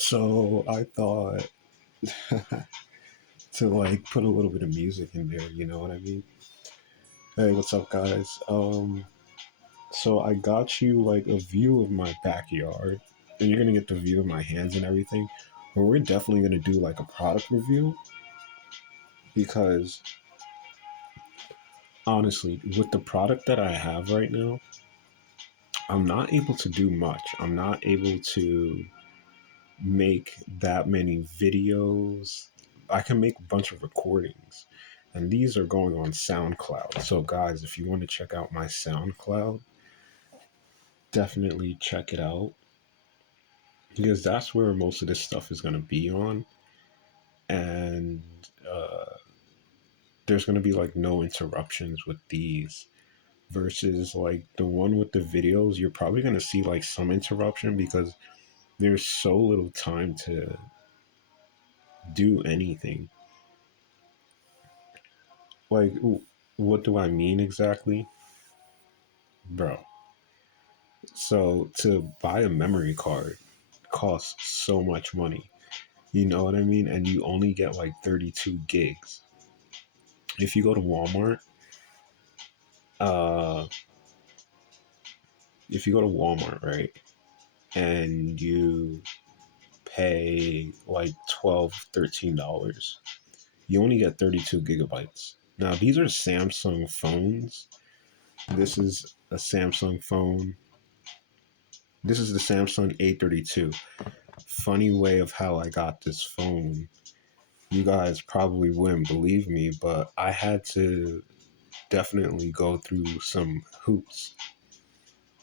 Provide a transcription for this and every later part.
So I thought to like put a little bit of music in there, you know what I mean? Hey, what's up guys? So I got you like a view of my backyard and you're gonna get the view of my hands and everything. But we're definitely gonna do like a product review because honestly, with the product that I have right now, I'm not able to do much. I'm not able to make that many videos. I can make a bunch of recordings, and these are going on SoundCloud. So, guys, if you want to check out my SoundCloud, definitely check it out because that's where most of this stuff is going to be on. And uh, there's going to be like no interruptions with these versus like the one with the videos. You're probably going to see like some interruption because there's so little time to do anything. Like, what do I mean exactly? Bro. So, to buy a memory card costs so much money. You know what I mean? And you only get like 32 gigs. If you go to Walmart, uh, if you go to Walmart, right, and you pay like 12, $13, you only get 32 gigabytes. Now, these are Samsung phones. This is a Samsung phone. This is the Samsung A32. Funny way of how I got this phone. You guys probably wouldn't believe me, but I had to definitely go through some hoops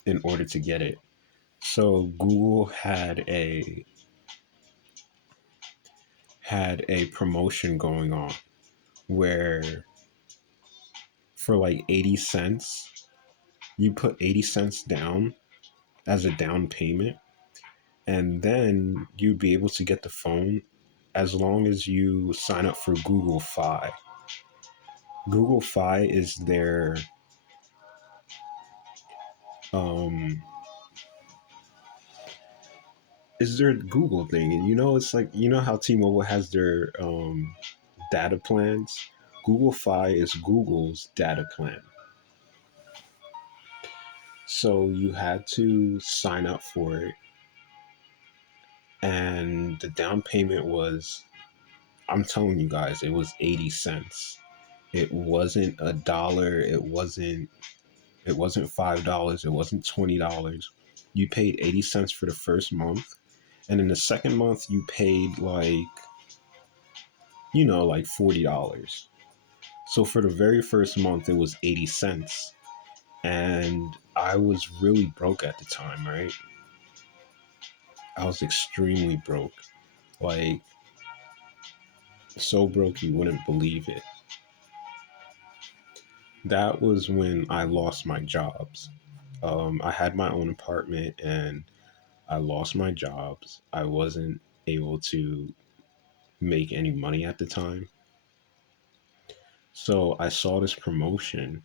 in order to get it. So Google had a promotion going on where for like 80 cents, you put 80 cents down as a down payment, and then you'd be able to get the phone as long as you sign up for Google Fi. Google Fi um is their Google thing. And it's like how T-Mobile has their data plans. Google Fi is Google's data plan. So you had to sign up for it, and the down payment was, I'm telling you guys, it was 80 cents. It wasn't a dollar, it wasn't $5, it wasn't $20. You paid 80 cents for the first month, and in the second month you paid like $40. So for the very first month it was 80 cents. And I was really broke at the time, right? I was extremely broke. Like, so broke you wouldn't believe it. That was when I lost my jobs. I had my own apartment and I lost my jobs. I wasn't able to make any money at the time. So I saw this promotion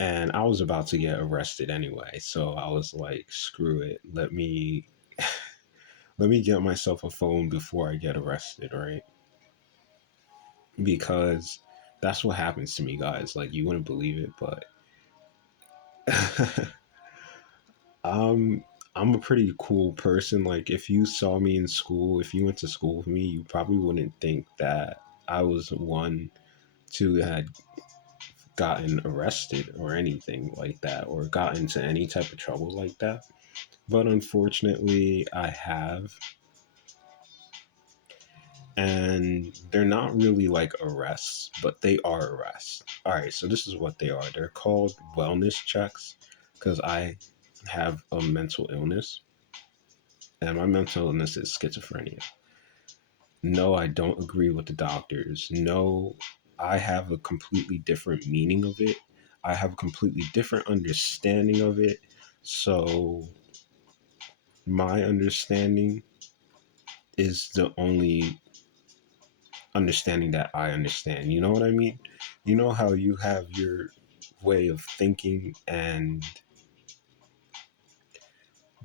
and I was about to get arrested anyway. So I was like, screw it. Let me get myself a phone before I get arrested, right? Because that's what happens to me, guys. Like, you wouldn't believe it, but um I'm a pretty cool person. Like, if you saw me in school, if you went to school with me, you probably wouldn't think that I was one to had gotten arrested or anything like that, or got into any type of trouble like that. But unfortunately, I have. And they're not really like arrests, but they are arrests. All right, so this is what they are. They're called wellness checks because I have a mental illness, and my mental illness is schizophrenia. No, I don't agree with the doctors. No, I have a completely different meaning of it. I have a completely different understanding of it. So my understanding is the only understanding that I understand. You know what I mean? You know how you have your way of thinking, and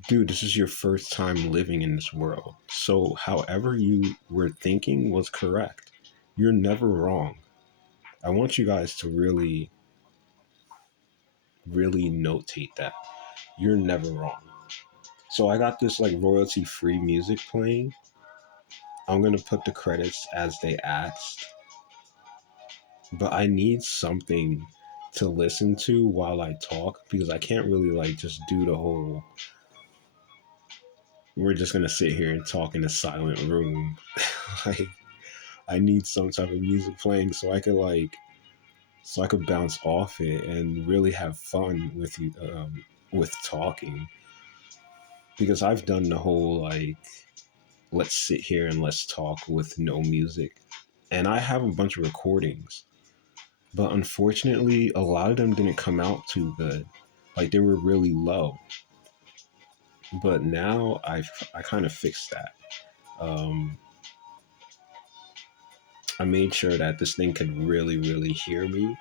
dude, this is your first time living in this world. So, however you were thinking was correct. You're never wrong. I want you guys to really, really notate that. You're never wrong. So, I got this like royalty free music playing. I'm going to put the credits as they asked, but I need something to listen to while I talk because I can't really like just do the whole we're just gonna sit here and talk in a silent room. Like I need some type of music playing so I could bounce off it and really have fun with you with talking because I've done the whole like let's sit here and let's talk with no music and I have a bunch of recordings, but unfortunately a lot of them didn't come out too good. Like they were really low, but now I kind of fixed that. um I made sure that this thing could really, really hear me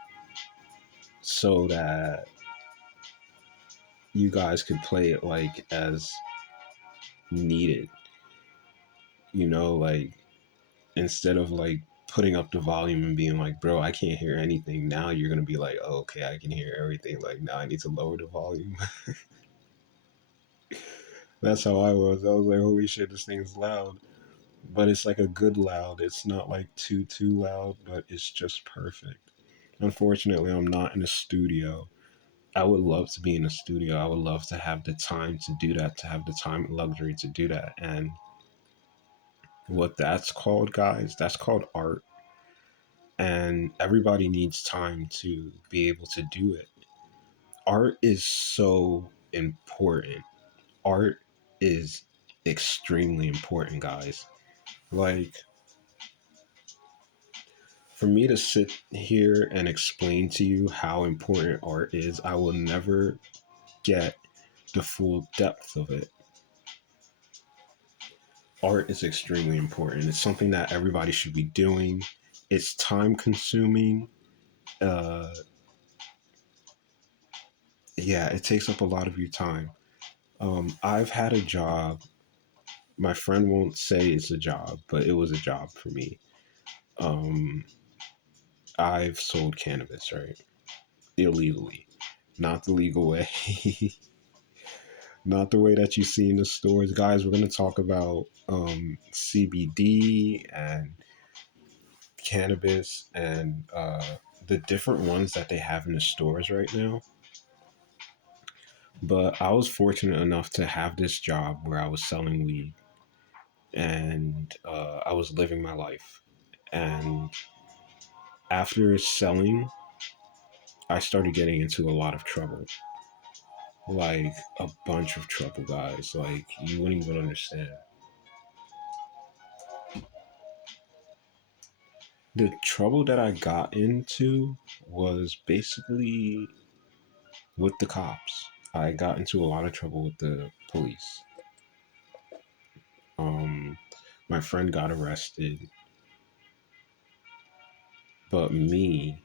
so that you guys could play it like as needed, like instead of like putting up the volume and being like, bro, I can't hear anything. Now you're going to be like, oh, okay, I can hear everything. Like, now I need to lower the volume. That's how I was. I was like, holy shit, this thing's loud. But it's like a good loud. It's not like too loud, but it's just perfect. Unfortunately, I'm not in a studio. I would love to be in a studio. I would love to have the time to do that, to have the time and luxury to do that. And what that's called, guys, that's called art. And everybody needs time to be able to do it. Art is so important. Art is extremely important, guys. Like, for me to sit here and explain to you how important art is, I will never get the full depth of it. Art is extremely important. It's something that everybody should be doing. It's time consuming. Uh, yeah, it takes up a lot of your time. I've had a job. My friend won't say it's a job, but it was a job for me. Um, I've sold cannabis, right? Illegally, not the legal way, not the way that you see in the stores. Guys, we're going to talk about CBD and cannabis and the different ones that they have in the stores right now. But I was fortunate enough to have this job where I was selling weed and I was living my life. And after selling, I started getting into a lot of trouble. Like a bunch of trouble, guys. Like you wouldn't even understand. The trouble that I got into was basically with the cops. I got into a lot of trouble with the police. Um, my friend got arrested, but me,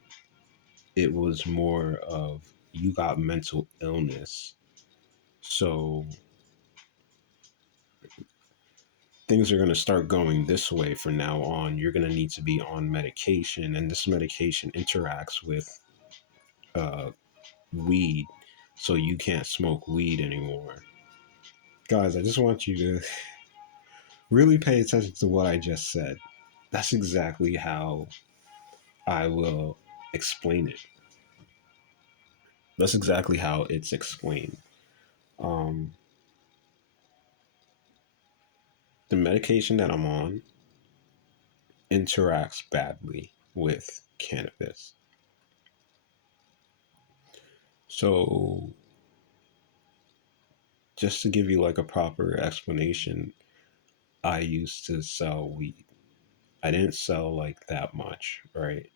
it was more of you got mental illness. So things are going to start going this way from now on. You're going to need to be on medication, and this medication interacts with uh, weed. So you can't smoke weed anymore. Guys, I just want you to really pay attention to what I just said. That's exactly how I will explain it. That's exactly how it's explained. Um, the medication that I'm on interacts badly with cannabis. So, just to give you like a proper explanation, I used to sell weed. I didn't sell like that much, right?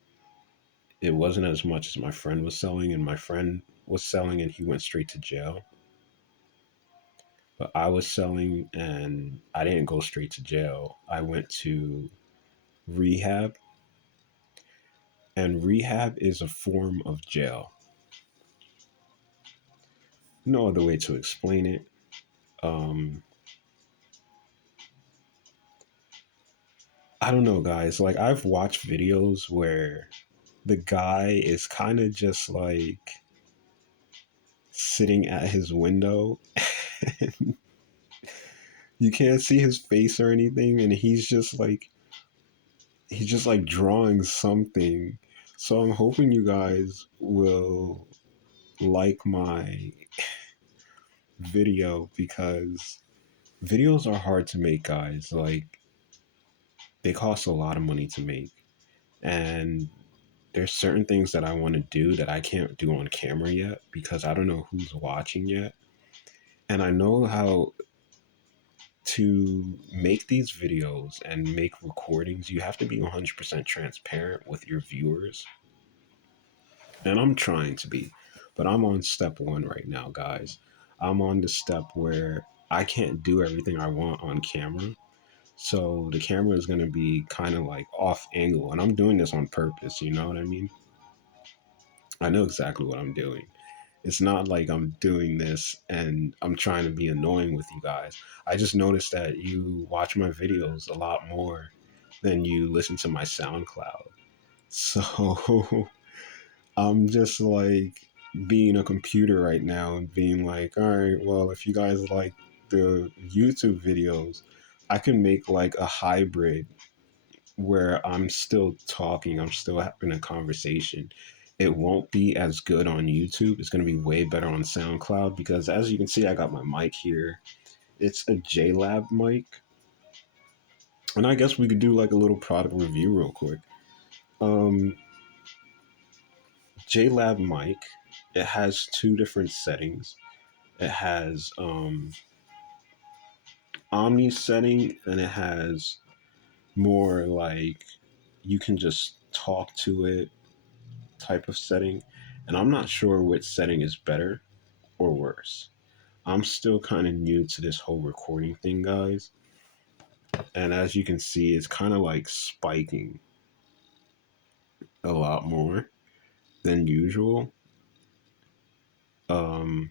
It wasn't as much as my friend was selling, and my friend was selling and he went straight to jail. But I was selling and I didn't go straight to jail. I went to rehab, and rehab is a form of jail. No other way to explain it. Um, I don't know, guys. Like, I've watched videos where the guy is kind of just like sitting at his window. You can't see his face or anything, and he's just like drawing something. So I'm hoping you guys will like my video because videos are hard to make, guys. Like, they cost a lot of money to make, and there's certain things that I want to do that I can't do on camera yet because I don't know who's watching yet. And I know how to make these videos and make recordings. You have to be 100% transparent with your viewers. And I'm trying to be, but I'm on step one right now, guys. I'm on the step where I can't do everything I want on camera. So the camera is going to be kind of like off angle. And I'm doing this on purpose. You know what I mean? I know exactly what I'm doing. It's not like I'm doing this and I'm trying to be annoying with you guys. I just noticed that you watch my videos a lot more than you listen to my SoundCloud. So I'm just like being a computer right now and being like, all right, well, if you guys like the YouTube videos, I can make like a hybrid where I'm still talking, I'm still having a conversation. It won't be as good on YouTube. It's going to be way better on SoundCloud because, as you can see, I got my mic here. It's a JLAB mic. And I guess we could do like a little product review real quick. Um, JLAB mic, it has two different settings. It has Omni setting, and it has more like you can just talk to it type of setting. And I'm not sure which setting is better or worse. I'm still kind of new to this whole recording thing, guys. And as you can see, it's kind of like spiking a lot more than usual. Um,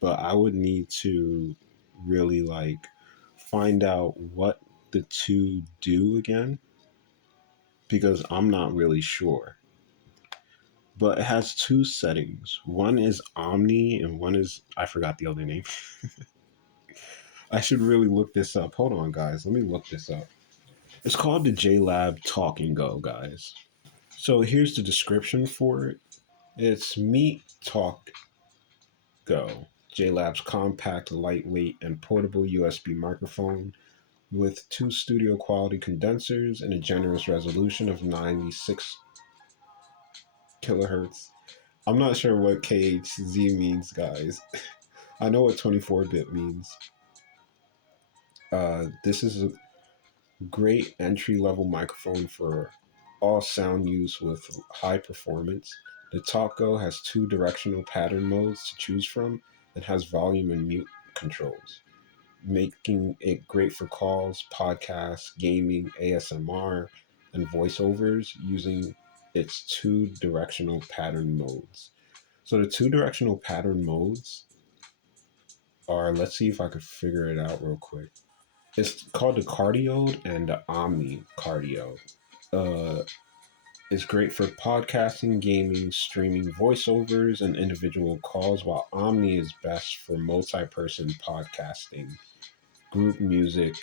but I would need to really like find out what the two do again because I'm not really sure. But it has two settings. One is Omni and one is, I forgot the other name. I should really look this up. Hold on, guys. Let me look this up. It's called the JLAB Talk and Go, guys. So here's the description for it. It's Meet Talk Go. JLab's compact, lightweight, and portable USB microphone with two studio quality condensers and a generous resolution of 96 kilohertz. I'm not sure what KHZ means, guys. I know what 24-bit means. This is a great entry level microphone for all sound use with high performance. The Talk-Go has two directional pattern modes to choose from and has volume and mute controls, making it great for calls, podcasts, gaming, ASMR, and voiceovers using its two directional pattern modes. So the two directional pattern modes are, let's see if I could figure it out real quick. It's called the Cardio and the Omni Cardio. Uh, it's great for podcasting, gaming, streaming voiceovers, and individual calls, while Omni is best for multi person podcasting, group music,